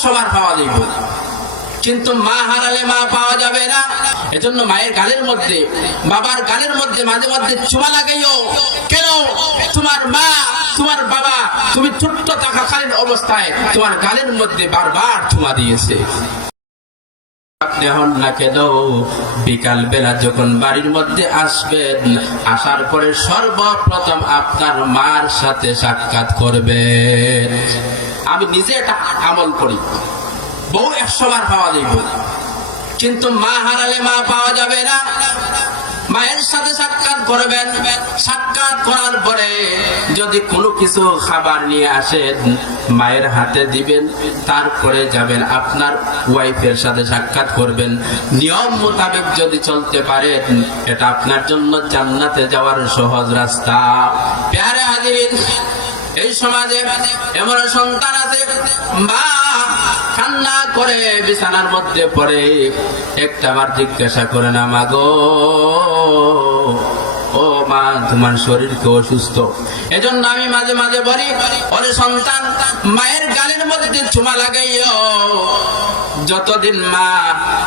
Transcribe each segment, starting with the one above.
100 বার পাওয়া যাবে, কিন্তু মা হারালে মা পাওয়া যাবে না। এজন্য মায়ের গালের মধ্যে, বাবার গালের মধ্যে মাঝে মধ্যে চুমা লাগাইও। কেন? তোমার মা, তোমার বাবা, তুমি ছোট্ট থাকাকালীন অবস্থায় তোমার গালের মধ্যে বারবার চুমা দিয়েছে। বিকাল বেলা যখন বাড়ির মধ্যে আসবেন, আসার পরে সর্বপ্রথম আপনার মার সাথে সাক্ষাৎ করবেন। আমি নিজে এটা আমল করি। বউ 100 বার পাওয়া যাবে, কিন্তু মা হারালে মা পাওয়া যাবে না। মায়ের সাথে সাক্ষাৎ করবেন। সাক্ষাৎ করার পরে যদি কোনো কিছু খাবার নিয়ে আসেন, মায়ের হাতে দিবেন, তারপরে যাবেন আপনার ওয়াইফের সাথে সাক্ষাৎ করবেন। নিয়ম মোতাবেক যদি চলতে পারেন, এটা আপনার জন্য জান্নাতে যাওয়ার সহজ রাস্তা। প্যারে হাজির, এই সমাজে এমন সন্তান আছে, মা কান্না করে বিছানার মধ্যে পড়ে, একটাবার জিজ্ঞাসা করে না, মা গো, ও মা, তোমার শরীর কি অসুস্থ? এজন্য আমি মাঝে মাঝে বলি, ওরে সন্তান, মায়ের গালের মধ্যে চুমা লাগাইও। যতদিন মা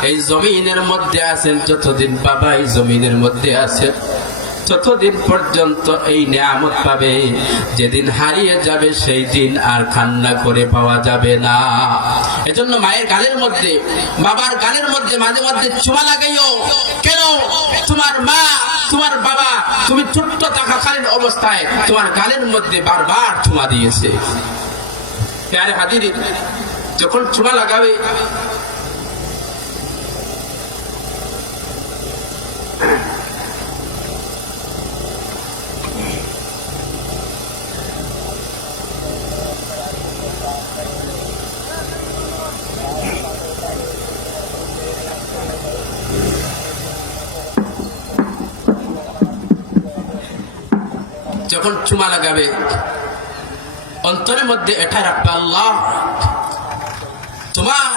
এই জমিনের মধ্যে আছেন, যতদিন বাবা এই জমিনের মধ্যে আছেন, ততদিন পর্যন্ত এই নিয়ামত পাবে। যেদিন হারিয়ে যাবে সেই দিন আর কান্না করে পাওয়া যাবে না। এজন্য মায়ের গালের মধ্যে, বাবার গালের মধ্যে মাঝে মধ্যে চুমা লাগাইও। কেন? তোমার মা, তোমার বাবা, তুমি ছোট্ট থাকাকালীন অবস্থায় তোমার গালের মধ্যে বারবার চুমা দিয়েছে। প্যারে হাজির, যখন চুমা লাগাবে, যখন চুমা লাগাবে, অন্তরের মধ্যে এটা রাখবে, আল্লাহ, তোমার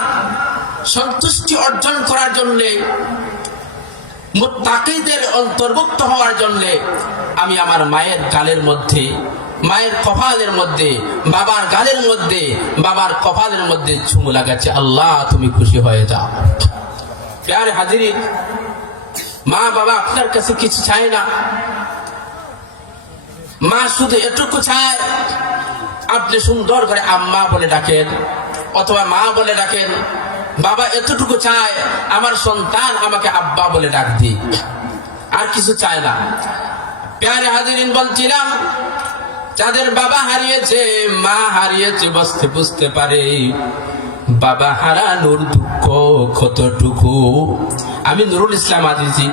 সন্তুষ্টি অর্জন করার জন্য, মুত্তাকিদের অন্তর্ভুক্ত হওয়ার জন্য আমি আমার মায়ের গালের মধ্যে, মায়ের কপালের মধ্যে, বাবার গালের মধ্যে, বাবার কপালের মধ্যে চুমু লাগাচ্ছি। আল্লাহ, তুমি খুশি হয়ে যাও। প্যারে হাজিরিন, মা বাবা আপনার কাছে কিছু চায় না। মা শুধু এটুকু চায়, আপনি সুন্দর করে আম্মা বলে ডাকেন অথবা মা বলে ডাকেন। বাবা এতটুকু চায়, আমার সন্তান আমাকে আব্বা বলে ডাক দিই, আর কিছু চায় না। প্যারে হাজিরিন, বলছিলাম, যাদের বাবা হারিয়েছে, মা হারিয়েছে, বুঝতে পারে বাবা হারানোর দুঃখ কতটুকু। আমি নুরুল ইসলাম আজিজি,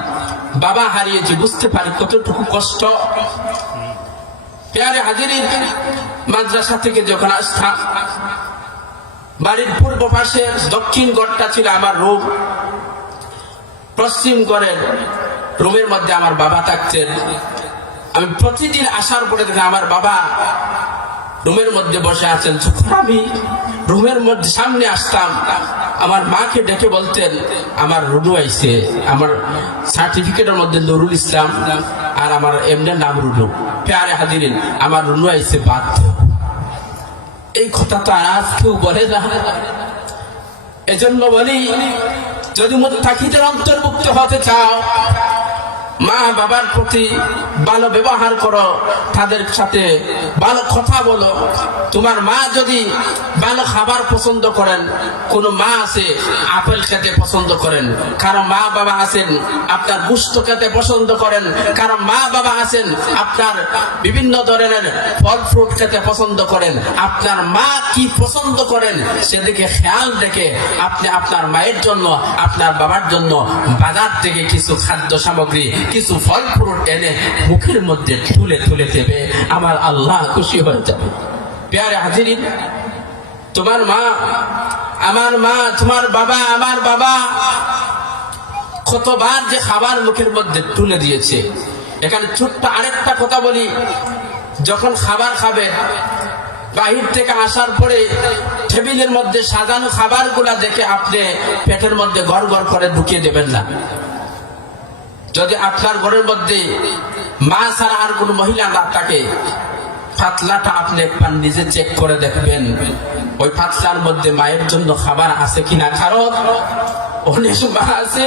বাবা হারিয়েছি, বুঝতে পারি কতটুকু কষ্ট। প্যারে হাজিরিন, মাদ্রাসা থেকে যখন আসতাম, বাড়ির পূর্ব পাশে দক্ষিণ ঘরটা ছিল আমার রুম, পশ্চিম ঘরের রুমের মধ্যে আমার বাবা থাকতেন। আমি প্রতিদিন আসার পরে দেখি আমার বাবা রুমের মধ্যে বসে আছেন। যখন আমি রুমের মধ্যে সামনে আসতাম, আমার মাকে ডেকে বলতেন, আমার রুনু আইছে, আমার সার্টিফিকেটের মধ্যে নুরুল ইসলাম আর আমার এমনি নাম রুনু। প্যারে হাজিরিন, আমার রুনু আইছে বাধ্য। এই কথা তো আর আজ কেউ বলে না। এজন্য বলি, যদি মুত্তাকিদের অন্তর্ভুক্ত হতে চাও, মা বাবার প্রতি ভালো ব্যবহার করো, তাদের সাথে ভালো কথা বলো। তোমার মা যদি ভালো খাবার পছন্দ করেন, কোন মা আছে আপেল খেতে পছন্দ করেন, কারণ মা বাবা আছেন আপনার গুস্ত খেতে পছন্দ করেন, কারণ মা বাবা আছেন আপনার বিভিন্ন ধরনের ফল ফ্রুট খেতে পছন্দ করেন। আপনার মা কি পছন্দ করেন সেদিকে খেয়াল রেখে আপনি আপনার মায়ের জন্য, আপনার বাবার জন্য বাজার থেকে কিছু খাদ্য সামগ্রী, কিছু ফল ফ্রুট এনে মুখের মধ্যে তুলে তুলে দেবে, আমার আল্লাহ খুশি হয়ে যাবে। প্যারে হাজিরিন, তোমার মা, আমার মা, তোমার বাবা, আমার বাবা কতবার যে খাবার মুখের মধ্যে তুলে দিয়েছে। এখানে ছোট্ট আরেকটা কথা বলি, যখন খাবার খাবে, বাহির থেকে আসার পরে টেবিলের মধ্যে সাজানো খাবারগুলা দেখে আপনি পেটের মধ্যে গড় গড় করে ঢুকিয়ে দেবেন না। যদি আপনার ঘরের মধ্যে মা ছাড়া আর কোন মহিলা না থাকে, পাতলাটা আপনি একবার নিজে চেক করে দেখবেন ওই পাতলার মধ্যে মায়ের জন্য খাবার আছে কিনা। কারণ অনেক মা আছে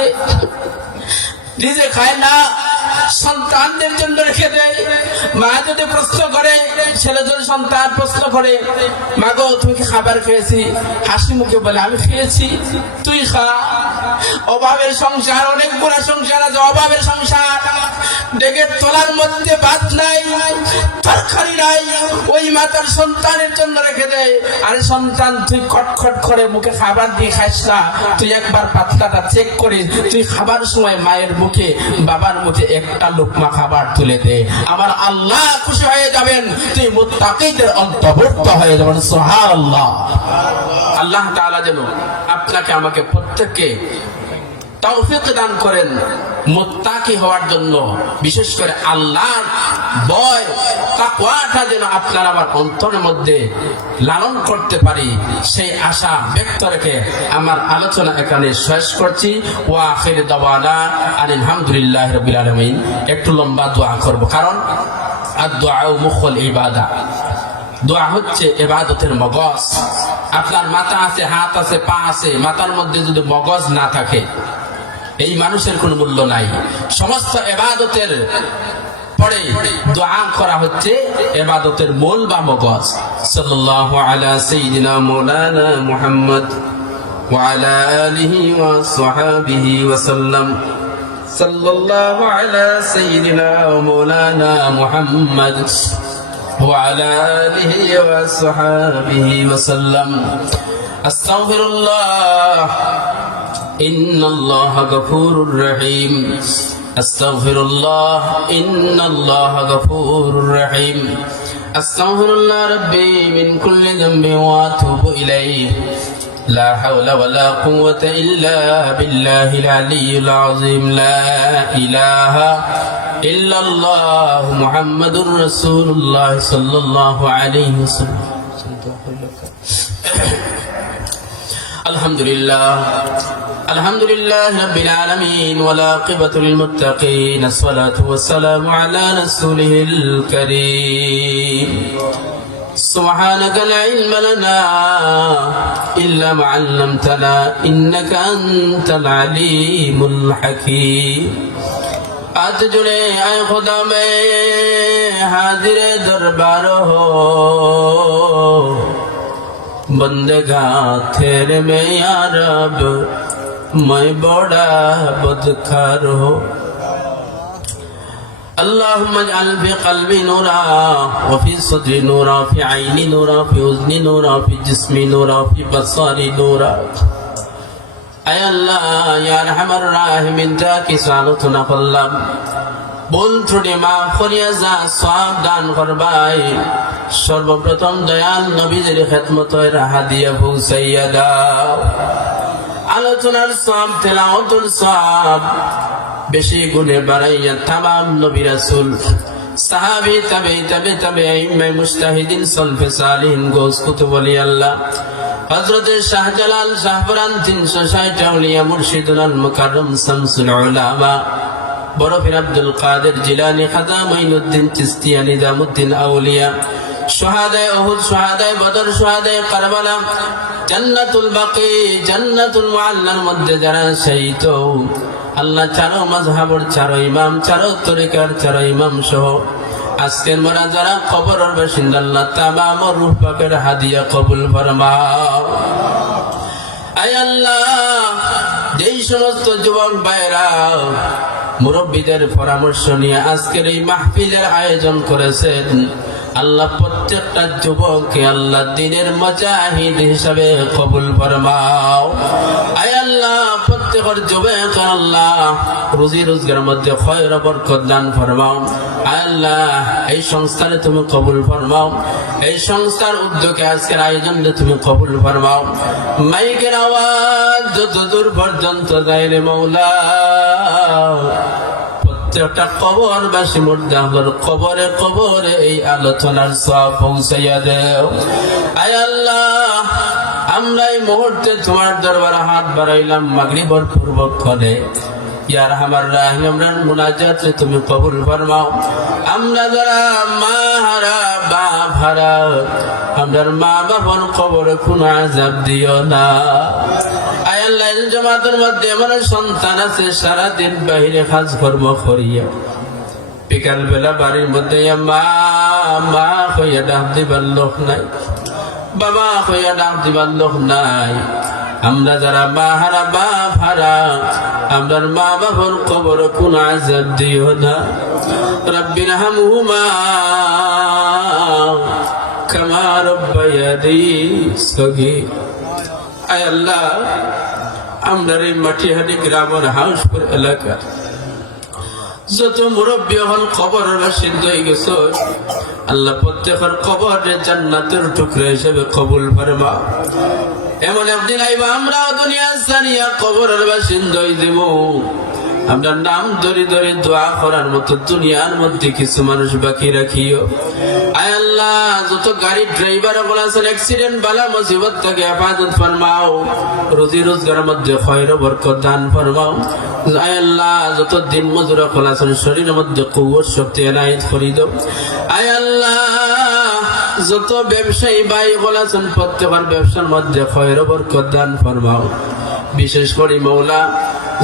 নিজে খায় না, সন্তানদের জন্য রেখে দেয়। মা যদি প্রশ্ন করে, ছেলে যদি সন্তান প্রশ্ন করে, মা গো তুমি কি খাবার খেয়েছি, হাসি মুখে বলে আমি খেয়েছি, তুই খা। অভাবের সংসার, অনেকগুলো সংসার আছে, অভাবের সংসার, ডেকে তোলার মধ্যে ভাত নাই, তরকারি নাই, ওই মা তার সন্তানের জন্য রেখে দেয়। আরে সন্তান তুই খটখট করে মুখে খাবার দিয়ে খাইস না, তুই একবার পাতলাটা চেক করে তুই খাবার সময় মায়ের মুখে বাবার মুখে একটা লোকমা খাবার তুলে দে, আমার আল্লাহ খুশি হয়ে যাবেন, তুই মুত্তাকিদের অন্তর্ভুক্ত হয়ে যাবেন। সুবহানাল্লাহ। আল্লাহ তাআলা যেন আপনাকে আমাকে প্রত্যেককে তৌফিক দান করেন মুত্তাকি হওয়ার জন্য, বিশেষ করে আল্লাহর ভয় তাকওয়াটা যেন আপনার আমার অন্তরের মধ্যে লালন করতে পারি, সেই আশা ব্যক্ত রেখে আমার আলোচনা এখানে শেষ করছি। ওয়া আখির দাওয়ানা আলহামদুলিল্লাহি রাব্বিল আলামিন। একটু লম্বা দোয়া করব, কারণ আদ-দুআউ মুখুল ইবাদা। দোয়া হচ্ছে ইবাদতের মগজ। আপনার মাথা আছে, হাত আছে, পা আছে, মাথার মধ্যে যদি মগজ না থাকে এই মানুষের কোনো মূল্য নাই। সমস্ত ইবাদতের পরে দোয়া করা হচ্ছে ইবাদতের মূল বা মগজ। সাল্লাল্লাহু আলা সাইয়্যিদিনা মাওলানা মুহাম্মদ ওয়া আলা আলিহি ওয়া সাহবিহি ওয়া সাল্লাম। সাল্লাল্লাহু আলা সাইয়্যিদিনা মাওলানা মুহাম্মদ ওয়া আলা আলিহি ওয়া সাহবিহি ওয়া সাল্লাম। আস্তাগফিরুল্লাহ ইন্নাল্লাহা গফুরুর রহিম। আস্তাগফিরুল্লাহ ইন্নাল্লাহা গফুরুর রহিম। আস্তাগফিরুল্লাহ রাব্বি মিন কুল্লি যামবি ওয়া আতুবু ইলাইহি। লা হাওলা ওয়ালা কুওয়াতা ইল্লা বিল্লাহিল আলিয়্যিল আযীম। লা ইলাহা ইল্লাল্লাহ মুহাম্মাদুর রাসূলুল্লাহ সাল্লাল্লাহু আলাইহি ওয়াসাল্লাম। আলহামদুলিল্লাহ আলহামদুলিল্লাহ রাব্বিল আলামিন ওয়াল আকিবাতু লিল মুত্তাকিন। আসসালাতু ওয়াসসালামু আলা রাসূলিল কারীম। সুবহানাকা লা ইলমা লানা ইল্লা মা 'আল্লামতানা ইন্নাকা আনতাল আলীমুল হাকীম। আজ জুড়ে আয় খুদা মে হাজির দরবার হো, बंदगा तेरे में या रब मैं बड़ा बदकार हो। اللهم اجعل في قلبي نورا وفي صدري نورا في عيني نورا في أذني نورا في جسمي نورا في بصري نورا। اے اللہ یا ارحم الراحمین کی سالتنا قلب ভুল ত্রুটি মাফ করিয়া যা সওয়াব দান করবাই। সর্বপ্রথম দয়াল নবীজির খেদমতের হাদিয়া পৌঁছাইয়া দাও। আলোচনার সওয়াব, তেলাওয়াতুর সওয়াব বেশি গুণে বাড়াইয়া তামাম নবী রাসূল, সাহাবী, তাবেঈন, মুজতাহিদিন, সলফে সালিহিন, গৌস, কুতুব, ওলি আল্লাহ, হযরত শাহজালাল, শাহপরান, 360 আউলিয়া, মুর্শিদুল মুকাররম, শামসুল উলামা, বড় পীর আব্দুল কাদের জিলানী, খাজা মুঈনুদ্দিন চিশতিয়া, নিজামুদ্দিন আউলিয়া, শুহাদায়ে উহুদ, শুহাদায়ে বদর, শুহাদায়ে কারবালা, জান্নাতুল বাকি, জান্নাতুল মুআল্লার মধ্যে যারা শহীদ আল্লাহ, চারো মাযহাবের চারো ইমাম, চারো তরিকার চারো ইমাম সহ আজকের মোরা যারা কবরের বাসিন্দা, আল্লাহ তামাম রূহ পাকের হাদিয়া কবুল ফরমাও। আয় আল্লাহ, যেই সমস্ত যুবক ভাইরা মুরব্বীদের পরামর্শ নিয়ে আজকের এই মাহফিলের আয়োজন করেছেন, আল্লাহ প্রত্যেকটা যুবককে আল্লাহ দ্বীনের মুজাহিদ হিসাবে কবুল ফরমাও। আয় আল্লাহ, প্রত্যেকের যুবক আল্লাহ রুজি রোজগারের মধ্যে খয়র বরকত দান ফরমাও। আয় আল্লাহ, এই সংস্থারে তুমি কবুল ফরমাও। এই সংস্থার উদ্যোগে আজকের আয়োজনে তুমি কবুল ফরমাও। মাইকের আওয়াজ যত দূর পর্যন্ত যায় রে মওলা, প্রত্যেকটা কবরবাসী মুর্দা হলোর কবরে কবরে এই আলোচনার সওয়াব পৌঁছাইয়া দেও। আয় আল্লাহ, আমরা এই মুহূর্তে তোমার দরবারে হাত বাড়াইলাম মাগরিবের পূর্বক্ষণে। ইয়া আরহামার রাহিম, আমরার মুনাজাত তুমি কবুল ফরমাও। আমরা যারা মা হারা, বাপ ভাড়া আমরার মা বাবার কবরে কোনো আযাব দিও না। আয় আল্লাহ, এই জামাতের মধ্যে আমার সন্তান আছে সারাদিন বাইরে কাজ কর্ম করিয়া বিকাল বেলা বাড়ির মধ্যে মা মা হইয়া ডাক দিবার লোক নাই, বাবা হইয়া ডাক দিবার লোক নাই। আমরা যারা মা হারা বাপ হারা আমরার মা বাবার কবরে কোনো আযাব দিও না। রব্বির হামহুমা কামা রাব্বায়ানি সগীর। আয় আল্লাহ, আমরার এই মাটিহাটি গ্রামের হাউসপুর এলাকা যত মুরব্বী হল কবরের বাসিন্দা হয়ে গেছে, আল্লাহ প্রত্যেকের কবরে জান্নাতের টুকরা হিসেবে কবুল ফরমা। এমন একদিন আইবা আমরাও দুনিয়া জানিয়া কবরের বাসিন্দা হয়ে দেব। আমরা নাম ধরে ধরে দোয়া করার মতো দুনিয়ার মধ্যে কিছু মানুষ বাকি রাখিও। আয় আল্লাহ, যত গাড়ির ড্রাইভার আছেন অ্যাক্সিডেন্ট বালা মুসিবত থেকে হেফাজত ফরমাও, রুজি রোজগারের মধ্যে খয়র বরকত দান ফরমাও। আয় আল্লাহ, যত দিন মজুরা আছেন শরীরের মধ্যে কুওয়াত শক্তি এনায়েত করে দাও। আয় আল্লাহ, যত ব্যবসায়ী ভাই আছেন প্রত্যেকের ব্যবসার মধ্যে খয়র বরকত দান ফরমাও। বিশেষ করে মৌলা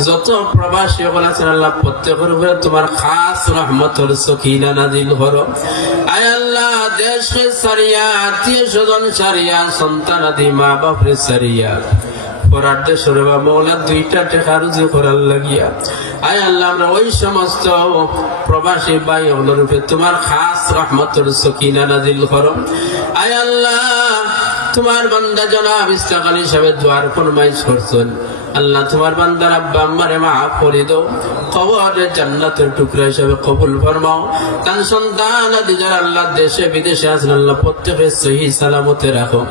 যত প্রবাসী আছেন আল্লাহ প্রত্যেকের উপরে তোমার খাস রহমতের সকিনা নাজিল করো। আয় আল্লাহ, দেশকে সারিয়া আত্মীয় স্বজন সারিয়া সন্তান আদি মা বাপরে সারিয়া পরার দেশের বা মৌলা দুইটা টাকা রুজি করার লাগিয়া আয় আল্লাহ, আমরা ওই সমস্ত প্রবাসী ভাই ওগুলোর উপরে তোমার খাস রহমতের সকিনা নাজিল করো। আয় আল্লাহ, তোমার বান্দা জনাব ইসহাক আলী সাহেব দোয়ার ফরমাইশ করছেন, আল্লাহ তোমার বান্দার আব্বা আম্মারে মাফ করে দাও, কবরে জান্নাতের টুকরা হিসেবে কবুল ফরমাও। তার সন্তান আদি যারা আল্লাহ দেশে বিদেশে আছেন আল্লাহ প্রত্যেকের সহি সালামতে রাখো।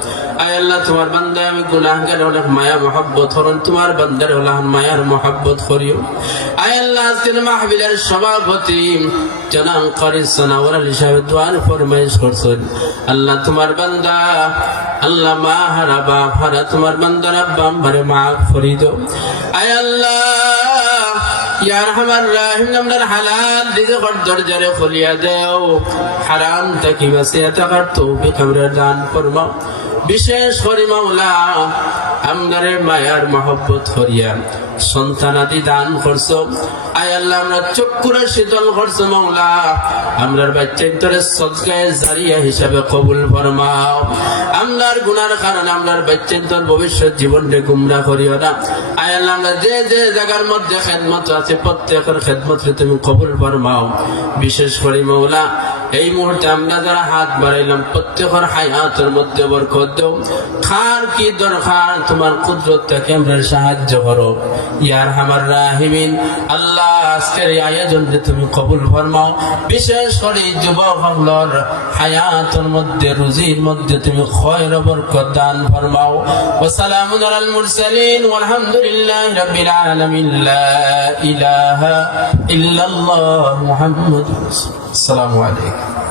আয় আল্লাহ, তোমার বান্দায় আমি গুনাহগার অনেক মায়া মহব্বত হরণ, তোমার বান্দার ওলাহ মায়ার মহব্বত করিও। আয় আল্লাহ, আজকের মাহফিলের সভাপতি জনাব কারি সানাওয়ার আলী সাহেব দোয়ার ফরমাইশ করছেন, আল্লাহ তোমার বান্দা আল্লাহ মা হারা বাপ হারা তোমার বান্দার আব্বা আম্মারে মাফ করে দাও। আয় আল্লাহ, ইয়া আরহামার রাহিম, আমরার হালাল রিজকের দরজারে খুলিয়া দাও, হারাম থেকে বাঁচিয়া থাকার তৌফিক আমরা দান ফরমাও। বিশেষ করে মাওলা আমদারে মায়ার মহব্বত করিয়া সন্তানাদি দান করছো। আয় আল্লাহ, আমরা চক্ষুরে শীতল করছো মাওলা, আমরার বাচ্চার তোরে সদকায়ে জারিয়া হিসাবে কবুল ফরমাও। আমরার গুনার কারণে আমরার বাচ্চার তোর ভবিষ্যৎ জীবনকে গুমরা করিও না। আয় আল্লাহ, আমরা যে যে জায়গার মধ্যে খেদমত আছে প্রত্যেকের খেদমতকে তুমি কবুল ফরমাও। বিশেষ করে মাওলা এই মুহূর্তে আমরা যারা হাত বাড়াইলাম প্রত্যেকের হায়াতের মধ্যে বরকত দাও। খার কি দরকার তোমার কুদরত থেকে আমরা সাহায্য করো ইয়া আরহামার রাহিমিন। আল্লাহ, আজকের এই আয়োজনকে তুমি কবুল ফরমাও। বিশেষ করে যুবকদের হায়াতের মধ্যে রুজির মধ্যে তুমি খয়র বরকত দান ফরমাও। ওয়া সালামুন আলাল মুরসালিন ওয়ালহামদুলিল্লাহি রাব্বিল আলামিন। লা ইলাহা ইল্লাল্লাহ মুহাম্মাদুর রাসূলুল্লাহ। আসসালামু আলাইকুম।